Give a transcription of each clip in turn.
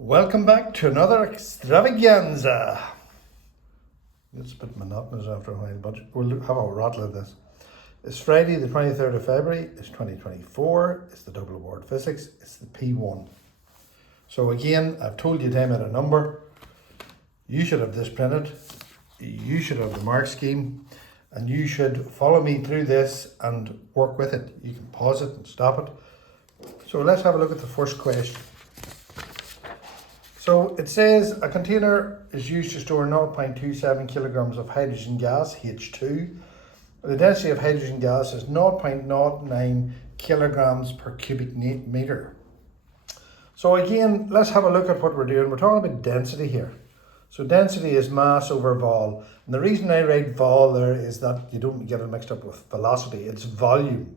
Welcome back to another extravaganza. It's a bit monotonous after a while, but we'll have a rattle of this. It's Friday the 23rd of February, it's 2024, it's the double award physics, it's the P1. So again, I've told you time at a number. You should have this printed, you should have the mark scheme, and you should follow me through this and work with it. You can pause it and stop it. So let's have a look at the first question. So it says a container is used to store 0.27 kilograms of hydrogen gas, H2. The density of hydrogen gas is 0.09 kilograms per cubic meter. So again, let's have a look at what we're doing. We're talking about density here. So density is mass over vol. And the reason I write vol there is that you don't get it mixed up with velocity, it's volume.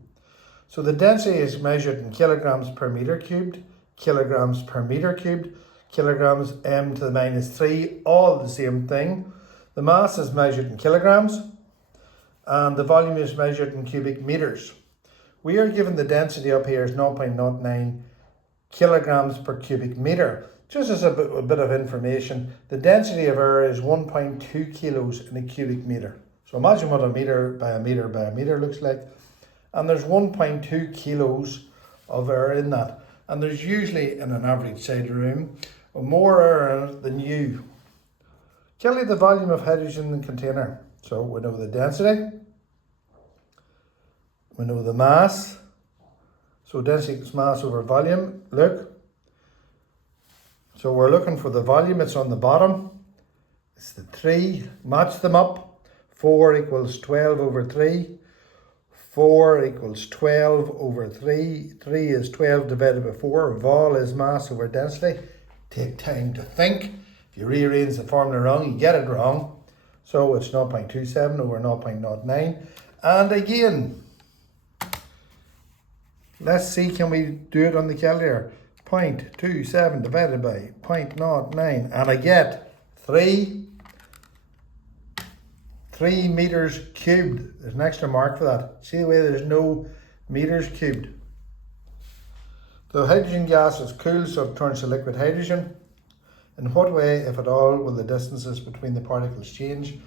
So the density is measured in kilograms per meter cubed, kilograms per meter cubed, kilograms m to the minus 3, all the same thing. The mass is measured in kilograms and the volume is measured in cubic meters. We are given the density up here is 0.09 kilograms per cubic meter. Just as a bit of information, the density of air is 1.2 kilos in a cubic meter. So imagine what a meter by a meter by a meter looks like. And there's 1.2 kilos of air in that. And there's usually, in an average side room, more air than you. Calculate the volume of hydrogen in the container. So we know the density, we know the mass. So density is mass over volume. Look. So we're looking for the volume, it's on the bottom. It's the 3, match them up. 4 equals 12 over 3. 4 equals 12 over 3. 3 is 12 divided by 4. Vol is mass over density. Take time to think. If you rearrange the formula wrong, you get it wrong. So it's 0.27 over 0.09. And again, let's see, can we do it on the calculator? 0.27 divided by 0.09. And I get 3 meters cubed. There's an extra mark for that. See the way there's no meters cubed. The hydrogen gas is cooled, so it turns to liquid hydrogen. In what way, if at all, will the distances between the particles change?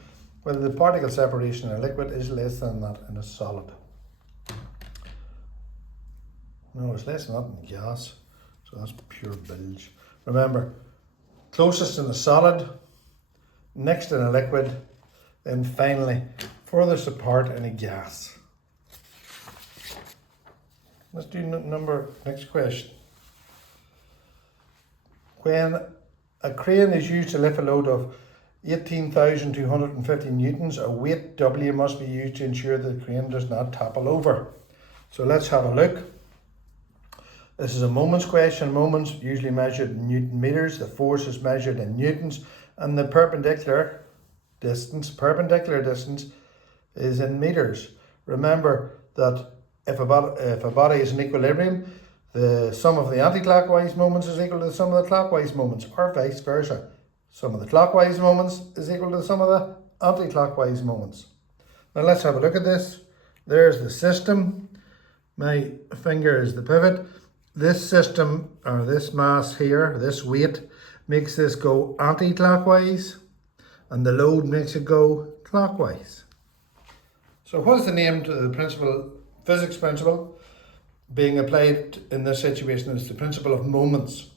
Well, the particle separation in a liquid is less than that in a solid. No, it's less than that in gas, so that's pure bilge. Remember, closest in a solid, next in a liquid, then finally, furthest apart in a gas. Let's do next question. When a crane is used to lift a load of 18,250 newtons, a weight W must be used to ensure the crane does not topple over. So let's have a look. This is a moments question. Moments usually measured in Newton meters. The force is measured in newtons, and the perpendicular distance is in meters. Remember that if a body is in equilibrium, the sum of the anti-clockwise moments is equal to the sum of the clockwise moments, or vice versa. Sum of the clockwise moments is equal to the sum of the anti-clockwise moments. Now let's have a look at this. There's the system. My finger is the pivot. This system, or this mass here, this weight, makes this go anti-clockwise, and the load makes it go clockwise. So what is the name to the principle, physics principle, being applied in this situation? Is the principle of moments.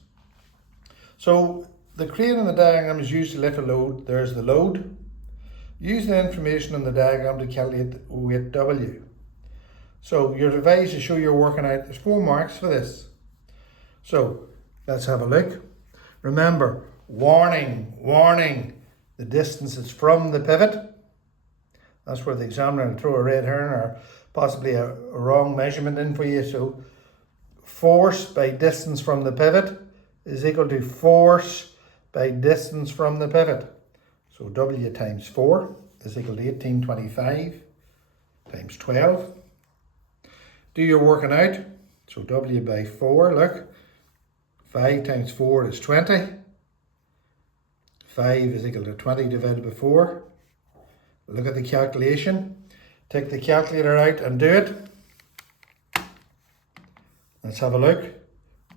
So the crane in the diagram is used to lift a load. There's the load. Use the information in the diagram to calculate weight W. So you're advised to show you're working out. There's 4 marks for this. So let's have a look. Remember, warning, the distance is from the pivot. That's where the examiner will throw a red herring or possibly a wrong measurement in for you. So force by distance from the pivot is equal to force by distance from the pivot. So W times 4 is equal to 1825 times 12. Do your working out. So W by 4, look. 5 times 4 is 20. 5 is equal to 20 divided by 4. Look at the calculation. Take the calculator out and do it. Let's have a look.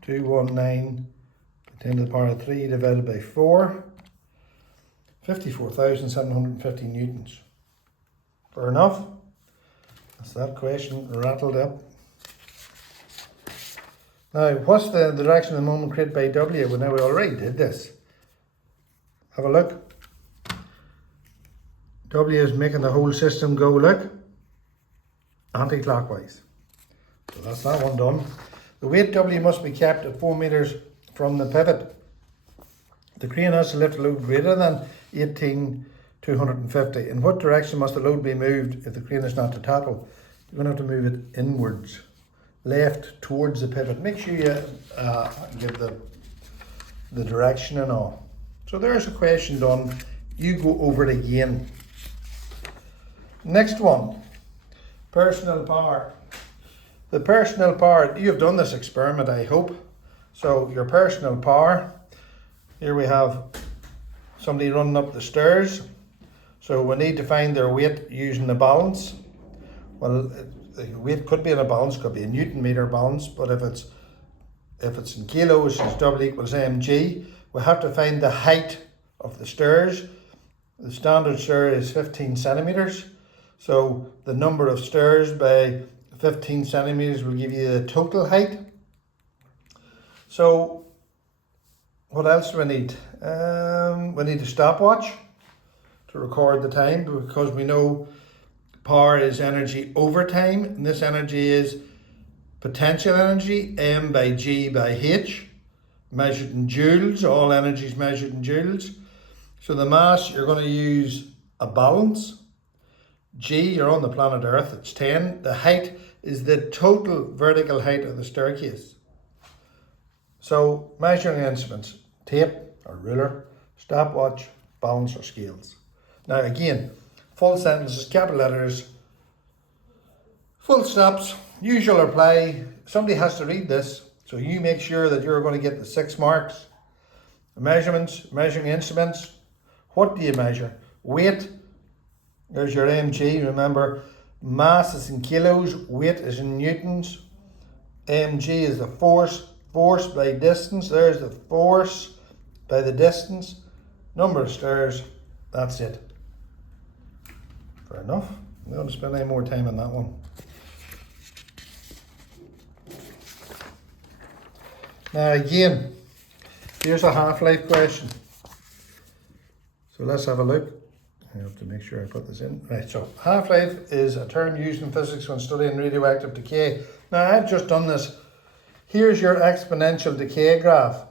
219 10 to the power of 3 divided by 4. 54,750 newtons. Fair enough. That's that question rattled up. Now, what's the direction of the moment created by W? Well, now we already did this. Have a look. W is making the whole system go, look, anti-clockwise. So that's that one done. The weight W must be kept at 4 meters from the pivot. The crane has to lift a load greater than 18,250. In what direction must the load be moved if the crane is not to tackle? You're going to have to move it inwards, left towards the pivot. Make sure you give the direction and all. So there's a question done. You go over it again. Next one, personal power. The personal power, you've done this experiment, I hope. So your personal power, here we have somebody running up the stairs. So we need to find their weight using the balance. Well, the weight could be in a balance, could be a Newton meter balance, but if it's in kilos, it's W equals mg. We have to find the height of the stairs. The standard stair is 15 centimeters. So the number of stairs by 15 centimeters will give you the total height. So what else do we need? We need a stopwatch to record the time, because we know power is energy over time, and this energy is potential energy, M by G by H, measured in joules. All energy is measured in joules. So the mass, you're going to use a balance. G, you're on the planet Earth, it's 10. The height is the total vertical height of the staircase. So measuring instruments, tape or ruler, stopwatch, balance or scales. Now again, full sentences, capital letters, full stops, usual reply. Somebody has to read this, so you make sure that you're going to get the 6 marks. The measurements, measuring instruments. What do you measure? Weight. There's your mg. Remember, mass is in kilos, weight is in newtons. Mg is the force by distance. There's the force by the distance. Number of stairs. That's it. Fair enough. I'm not going to spend any more time on that one. Now again, here's a half-life question. So let's have a look. I have to make sure I put this in. Right, so half-life is a term used in physics when studying radioactive decay. Now I've just done this. Here's your exponential decay graph.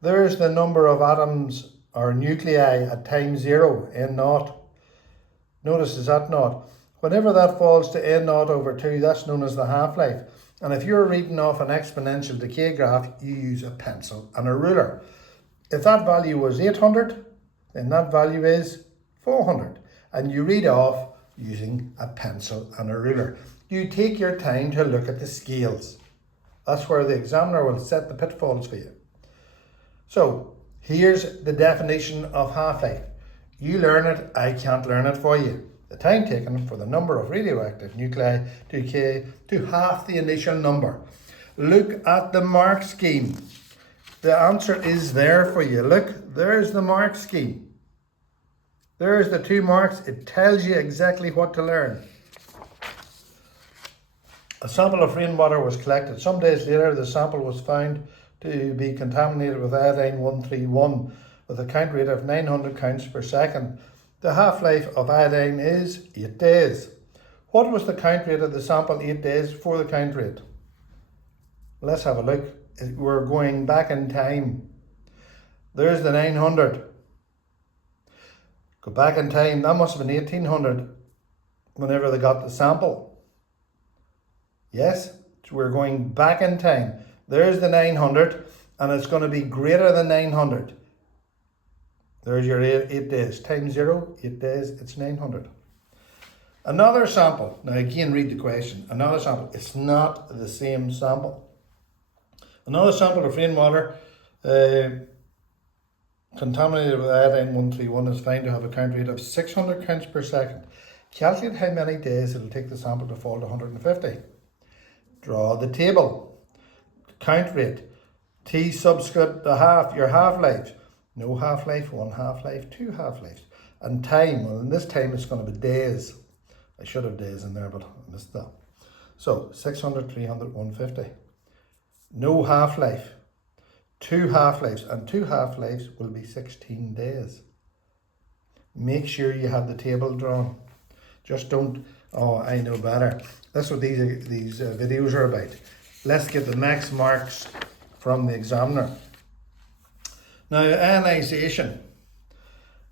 There's the number of atoms or nuclei at time 0, n0. Notice, is that naught? Whenever that falls to n0 over 2, that's known as the half-life. And if you're reading off an exponential decay graph, you use a pencil and a ruler. If that value was 800, then that value is 400. And you read off using a pencil and a ruler. You take your time to look at the scales. That's where the examiner will set the pitfalls for you. So here's the definition of half-life. You learn it, I can't learn it for you. The time taken for the number of radioactive nuclei to decay to half the initial number. Look at the mark scheme. The answer is there for you. Look, there's the mark scheme. There's the 2 marks. It tells you exactly what to learn. A sample of rainwater was collected. Some days later, the sample was found to be contaminated with iodine 131 with a count rate of 900 counts per second. The half-life of iodine is 8 days. What was the count rate of the sample 8 days before the count rate? Let's have a look. We're going back in time. There's the 900. Go back in time. That must have been 1800 whenever they got the sample. Yes, so we're going back in time. There's the 900, and it's going to be greater than 900. There's your 8 days. Time 0, 8 days, it's 900. Another sample. Now again, read the question. Another sample. It's not the same sample. Another sample of rainwater contaminated with iodine 131 is found to have a count rate of 600 counts per second. Calculate how many days it'll take the sample to fall to 150. Draw the table. Count rate. T subscript the half, your half-life. No half-life, 1 half-life, 2 half-lives. And time, well in this time it's going to be days. I should have days in there, but I missed that. So 600, 300, 150. No half-life. 2 half-lives, and 2 half-lives will be 16 days. Make sure you have the table drawn. Just don't, oh, I know better. That's what these videos are about. Let's get the max marks from the examiner. Now, ionization.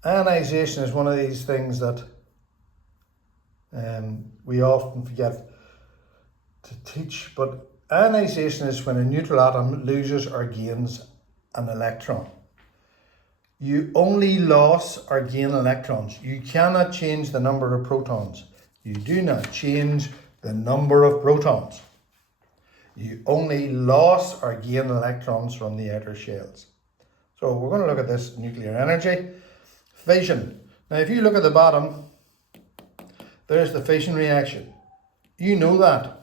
Ionization is one of these things that we often forget to teach, but ionization is when a neutral atom loses or gains an electron. You only lose or gain electrons. You cannot change the number of protons. You do not change the number of protons. You only lose or gain electrons from the outer shells. So we're going to look at this nuclear energy. Fission. Now if you look at the bottom, there's the fission reaction. You know that.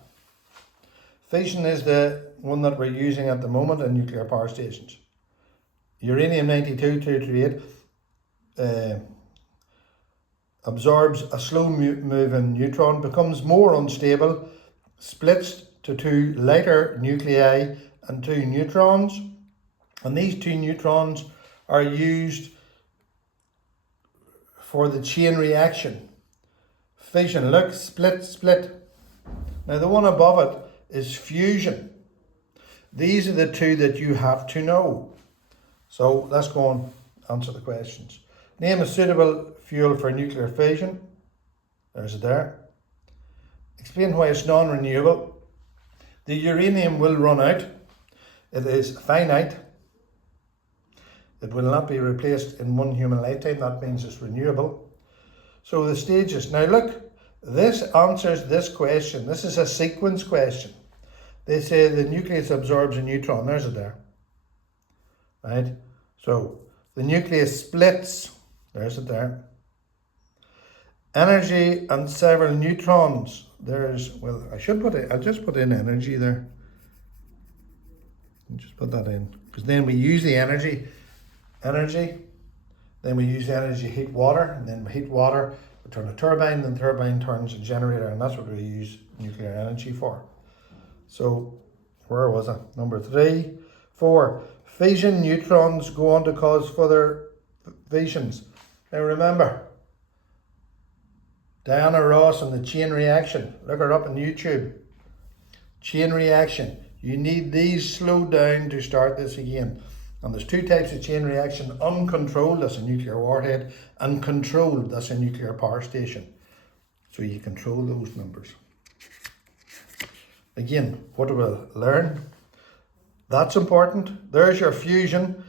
Fission is the one that we're using at the moment in nuclear power stations. Uranium-92 238 absorbs a slow moving neutron, becomes more unstable, splits to 2 lighter nuclei and 2 neutrons, and these 2 neutrons are used for the chain reaction. Fission, look, split, split. Now the one above it is fusion. These are the 2 that you have to know. So let's go and answer the questions. Name a suitable fuel for nuclear fission. There's it there. Explain why it's non-renewable. The uranium will run out. It is finite. It will not be replaced in one human lifetime. That means it's renewable. So the stages. Now look, this answers this question. This is a sequence question. They say the nucleus absorbs a neutron. There's it there. Right? So the nucleus splits. There's it there. Energy and several neutrons. There's, well, I'll just put in energy there. Just put that in. Because then we use the energy, then we use energy to heat water, and then we heat water, we turn a turbine, then the turbine turns a generator, and that's what we use nuclear energy for. So, where was I? Number 3. 4. Fission neutrons go on to cause further fissions. Now remember, Diana Ross and the chain reaction. Look her up on YouTube. Chain reaction. You need these slowed down to start this again. And there's 2 types of chain reaction. Uncontrolled, that's a nuclear warhead, and controlled, that's a nuclear power station. So you control those numbers. Again, what do we learn? That's important. There's your fusion.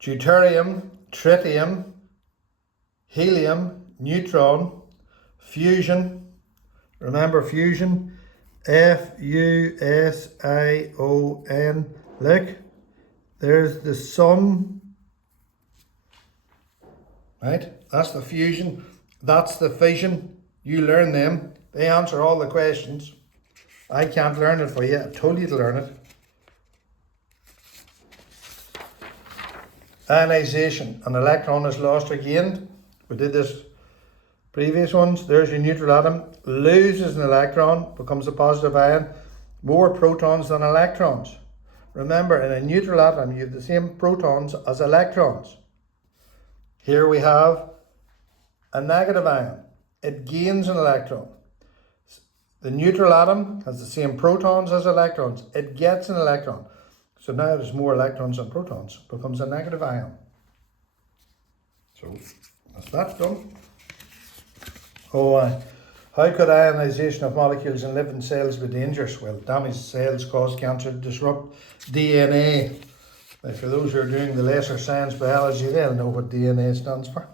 Deuterium, tritium, helium, neutron, fusion. Remember fusion, F-U-S-I-O-N. Look, there's the sun. Right, that's the fusion. That's the fission. You learn them. They answer all the questions. I can't learn it for you. I told you to learn it. Ionization. An electron is lost or gained. We did this previous ones. There's your neutral atom. Loses an electron, becomes a positive ion. More protons than electrons. Remember, in a neutral atom, you have the same protons as electrons. Here we have a negative ion. It gains an electron. The neutral atom has the same protons as electrons. It gets an electron. So now there's more electrons than protons. It becomes a negative ion. So that's done. How could ionization of molecules in living cells be dangerous? Well, damaged cells cause cancer, disrupt DNA. Now, for those who are doing the lesser science biology, they'll know what DNA stands for.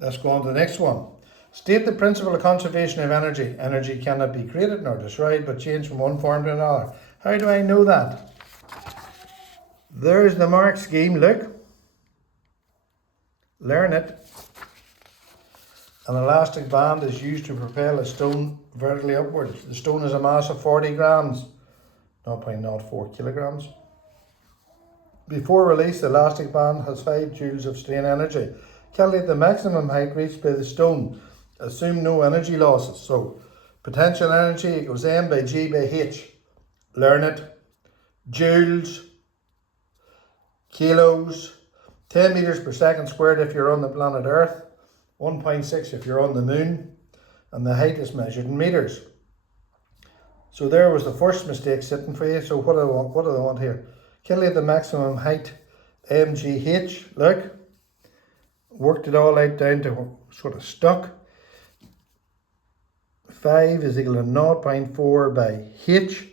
Let's go on to the next one. State the principle of conservation of energy. Energy cannot be created nor destroyed, but changed from one form to another. How do I know that? There's the mark scheme, look. Learn it. An elastic band is used to propel a stone vertically upwards. The stone has a mass of 40 grams. 0.04 kilograms. Before release, the elastic band has 5 joules of strain energy. Calculate the maximum height reached by the stone. Assume no energy losses. So, potential energy equals m by g by h. Learn it. Joules, kilos, 10 meters per second squared if you're on the planet Earth, 1.6 if you're on the moon, and the height is measured in meters. So there was the first mistake sitting for you. So what do I want here? Calculate the maximum height, mgh. Look, worked it all out down to sort of stuck. 5 is equal to 0.4 by h.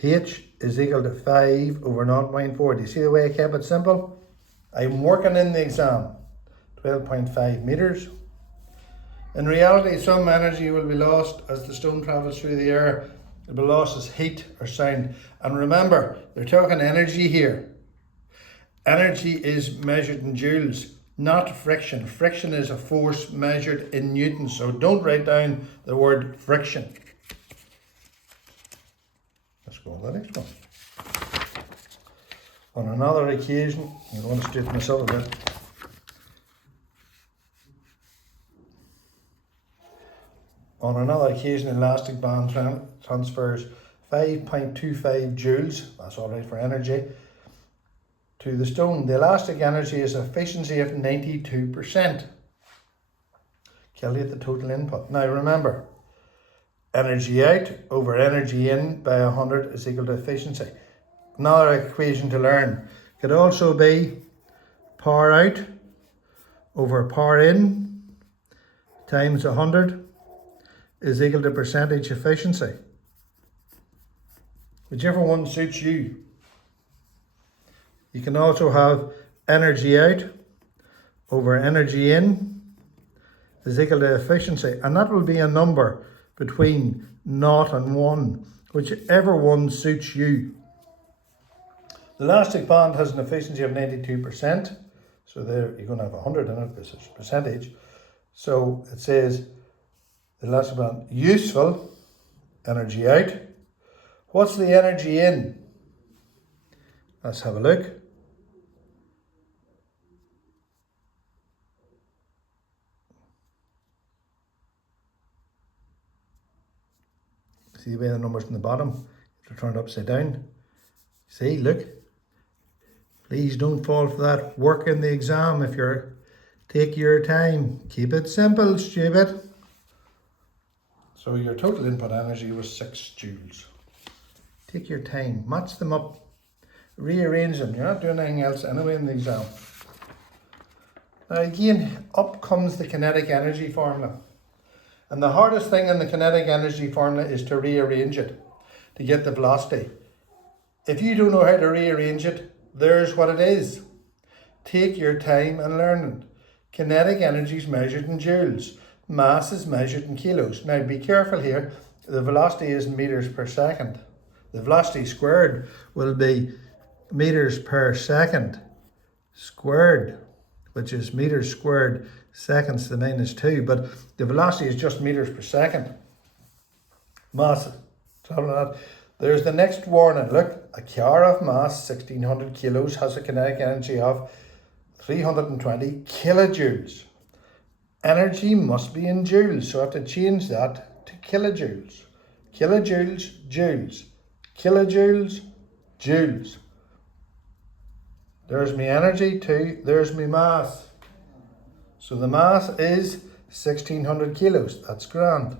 H is equal to 5 over 0.4. Do you see the way I kept it simple? I'm working in the exam. 12.5 meters. In reality, some energy will be lost as the stone travels through the air. It will be lost as heat or sound. And remember, they're talking energy here. Energy is measured in joules, not friction. Friction is a force measured in newtons. So don't write down the word friction. Let's go on to the next one. On another occasion, I'm going to straighten this up a bit. On another occasion, elastic band transfers 5.25 joules, that's all right for energy, to the stone. The elastic energy is efficiency of 92%. Calculate the total input. Now remember, energy out over energy in by 100 is equal to efficiency. Another equation to learn could also be power out over power in times 100 is equal to percentage efficiency. Whichever one suits you. You can also have energy out over energy in is equal to efficiency, and that will be a number between 0 and 1, whichever one suits you. The elastic band has an efficiency of 92%, so there you're going to have 100 in it, this is percentage. So it says the elastic band useful, energy out. What's the energy in? Let's have a look. See the way the numbers in the bottom? They're turned upside down. See, look. Please don't fall for that work in the exam. If you're, take your time. Keep it simple, stupid. So your total input energy was 6 joules. Take your time, match them up, rearrange them. You're not doing anything else anyway in the exam. Now again, up comes the kinetic energy formula. And the hardest thing in the kinetic energy formula is to rearrange it, to get the velocity. If you don't know how to rearrange it, there's what it is. Take your time and learn it. Kinetic energy is measured in joules. Mass is measured in kilos. Now be careful here, the velocity is in meters per second. The velocity squared will be meters per second squared, which is meters squared seconds to the minus 2, but the velocity is just meters per second. Mass, there's the next warning. Look, a car of mass 1600 kilos has a kinetic energy of 320 kilojoules. Energy must be in joules, so I have to change that to kilojoules. Kilojoules, joules. Kilojoules, joules. There's my energy too, there's my mass. So the mass is 1600 kilos, that's grand.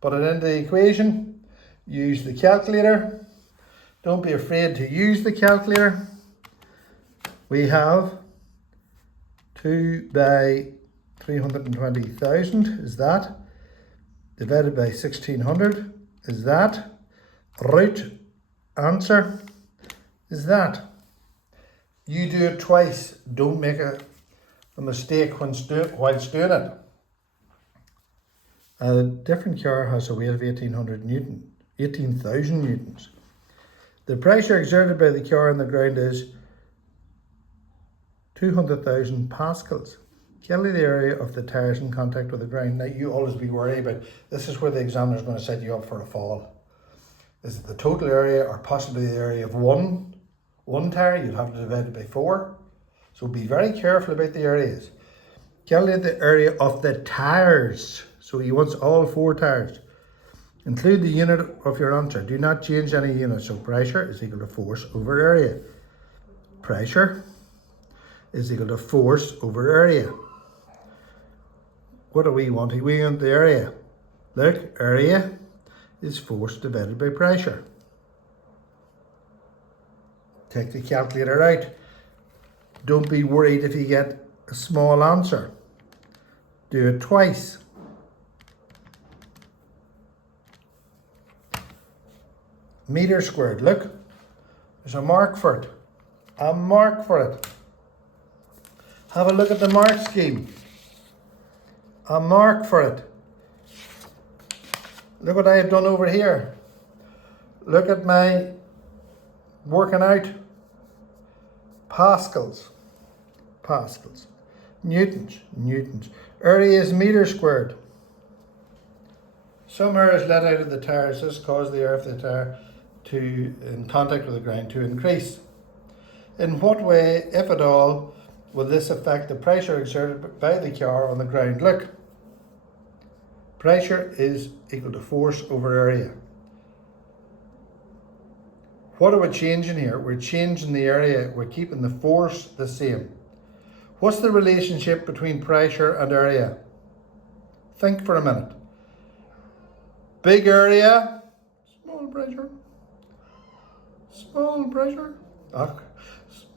Put it into the equation, use the calculator. Don't be afraid to use the calculator. We have 2 by 320,000 is that, divided by 1600 is that, root answer is that. You do it twice, don't make a mistake whilst doing it. A different car has a weight of 18,000 newtons. The pressure exerted by the car on the ground is 200,000 pascals. Calculate the area of the tires in contact with the ground. Now, you always be worried about, this is where the examiner is going to set you up for a fall. Is it the total area or possibly the area of one tire? You'd have to divide it by 4. So be very careful about the areas. Calculate the area of the tires. So he wants all 4 tires. Include the unit of your answer. Do not change any unit. So pressure is equal to force over area. Pressure is equal to force over area. What do we want? We want the area. Look, area is force divided by pressure. Take the calculator out. Don't be worried if you get a small answer. Do it twice. Meter squared. Look, there's a mark for it. A mark for it. Have a look at the mark scheme. A mark for it. Look what I have done over here. Look at my working out. Pascals. Pascals. Newtons. Newtons. Area is meter squared. Some air is let out of the tires. This causes the air of the tire in contact with the ground to increase. In what way, if at all, will this affect the pressure exerted by the car on the ground? Look, pressure is equal to force over area. What are we changing here? We're changing the area. We're keeping the force the same. What's the relationship between pressure and area? Think for a minute. Big area, small pressure. Small pressure.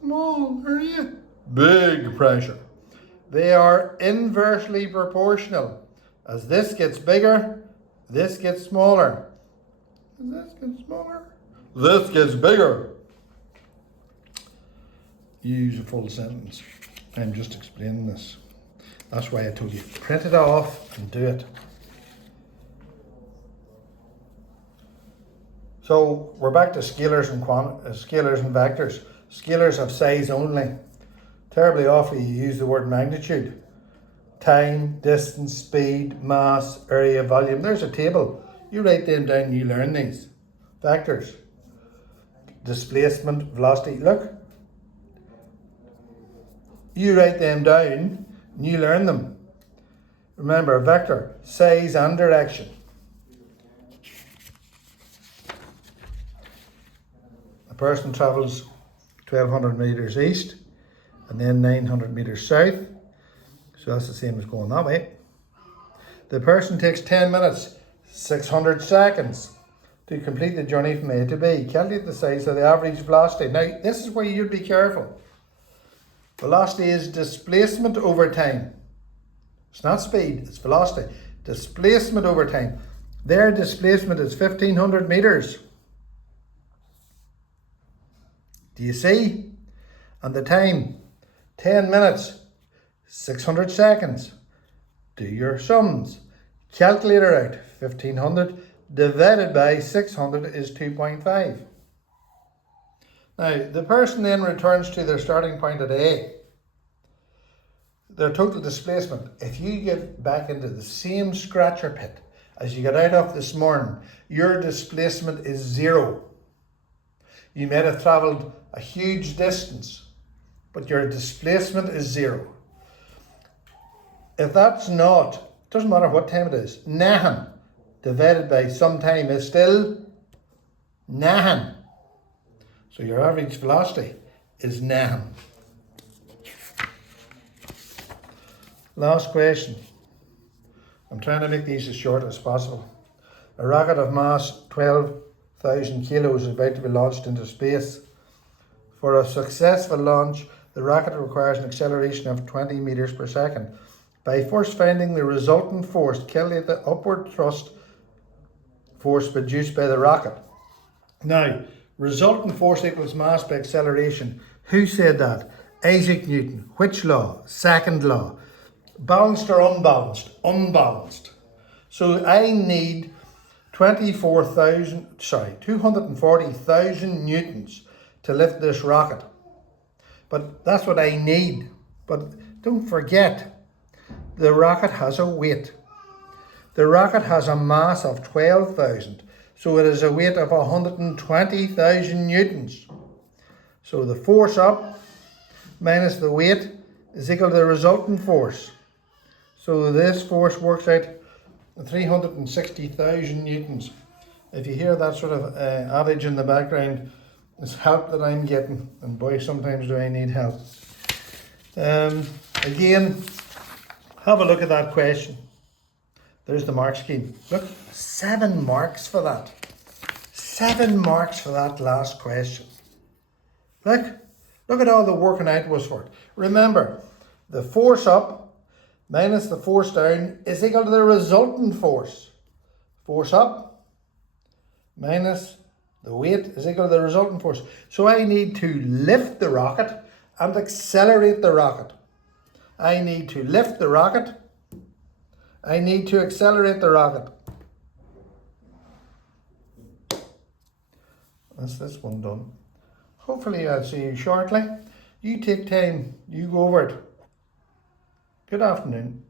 Small area, big pressure. They are inversely proportional. As this gets bigger, this gets smaller. As this gets smaller, this gets bigger. Use a full sentence. I'm just explaining this. That's why I told you, print it off and do it. So we're back to scalars and vectors. Scalars have size only. Terribly often you use the word magnitude. Time, distance, speed, mass, area, volume. There's a table. You write them down and you learn these. Vectors. Displacement, velocity. Look. You write them down and you learn them. Remember, a vector, size and direction. A person travels 1200 meters east and then 900 meters south. So that's the same as going that way. The person takes 10 minutes, 600 seconds to complete the journey from A to B. Calculate the size of the average velocity. Now, this is where you'd be careful. Velocity is displacement over time. It's not speed, it's velocity. Displacement over time. Their displacement is 1500 meters. Do you see? And the time, 10 minutes, 600 seconds. Do your sums. Calculator out. 1500 divided by 600 is 2.5. Now, the person then returns to their starting point at A. Their total displacement. If you get back into the same scratcher pit as you got out of this morning, your displacement is 0. You may have travelled a huge distance, but your displacement is 0. If that's not, doesn't matter what time it is, nahan divided by some time is still nahan. So your average velocity is nahan. Last question. I'm trying to make these as short as possible. A rocket of mass 12,000 kilos is about to be launched into space. For a successful launch, the rocket requires an acceleration of 20 meters per second. By first finding the resultant force, calculate the upward thrust force produced by the rocket. Now, resultant force equals mass by acceleration. Who said that? Isaac Newton. Which law? Second law. Balanced or unbalanced? Unbalanced. So I need 240,000 newtons to lift this rocket. But that's what I need. But don't forget, the rocket has a weight. The rocket has a mass of 12,000. So it is a weight of 120,000 newtons. So the force up minus the weight is equal to the resultant force. So this force works out 360,000 newtons. If you hear that sort of adage in the background, it's help that I'm getting, and boy, sometimes do I need help. Again, have a look at that question. There's the mark scheme. Look, 7 marks for that. 7 marks for that last question. Look at all the working out was for it. Remember, the force up minus the force down is equal to the resultant force. Force up minus the weight is equal to the resultant force. So I need to lift the rocket and accelerate the rocket. I need to lift the rocket. I need to accelerate the rocket. That's this one done. Hopefully I'll see you shortly. You take time, you go over it. Good afternoon.